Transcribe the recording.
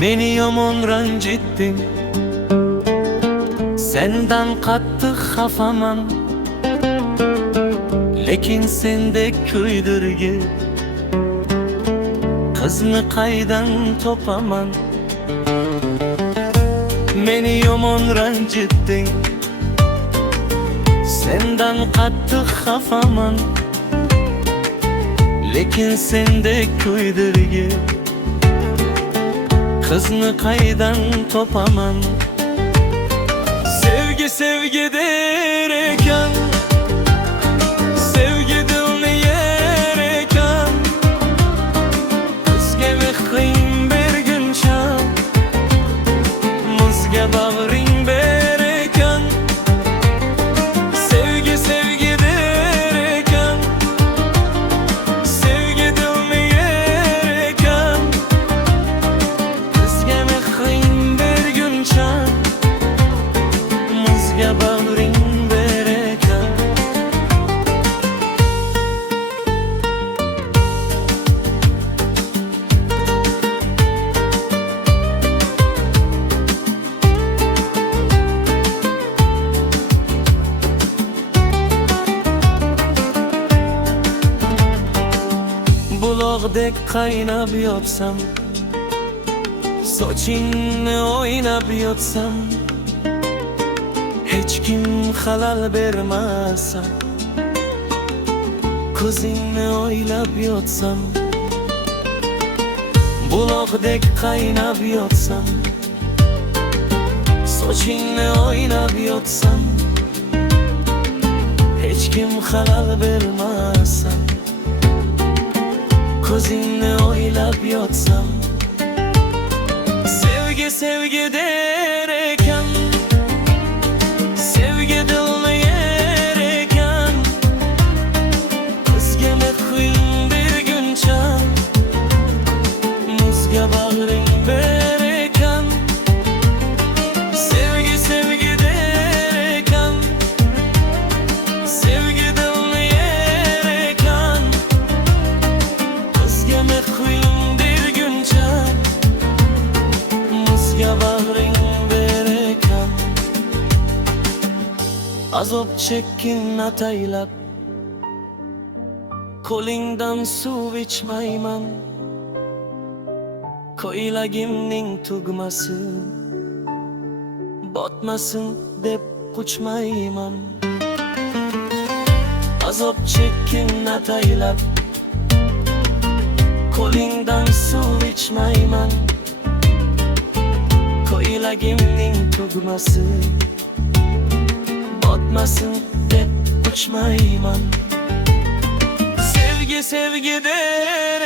Meni yomon ranjitding, sendan qattiq xafaman. Lekin sendek kuydirgi qizni qaydan topaman? Meni yomon ranjitding, sendan qattiq xafaman. Lekin sendek kuydirgi qizni qaydan topaman? Sevgi sevgi der ekan, sevgi dilni yer ekan. Qizga mehring berguncha muzga bag'ring ber ekan. Sevgi sevgi der ekan, sevgi dilni yer ekan. Qizga mehring berguncha muzga bag'ring ber ekan. Buloqdek qaynab yotsam, sochingni o'ynab yotsam, hech kim xalal bermasa, ko'zingni o'ylab yotsam. Buloqdek qaynab yotsam, sochingni o'ynab yotsam, hech kim xalal bermasa, ko'zingni o'ylab yotsam. Sevgi sevgi der ekan, sevgi dilni yer ekan. Qizga mehring berguncha muzga bag'ring ber ekan. Sevgi sevgi der ekan, sevgi dilni yer ekan. Qizga mehring berguncha muzga bag'ring ber ekan. Azob chekkin ataylab, qo'lingdan suv ichmayman. Ko'ylagimning tugmasi botmasin deb quchmayman. Azob chekkin ataylab, qo'lingdan suv ichmayman. Ko'ylagimning tugmasi botmasin deb quchmayman. Sevgi sevgi der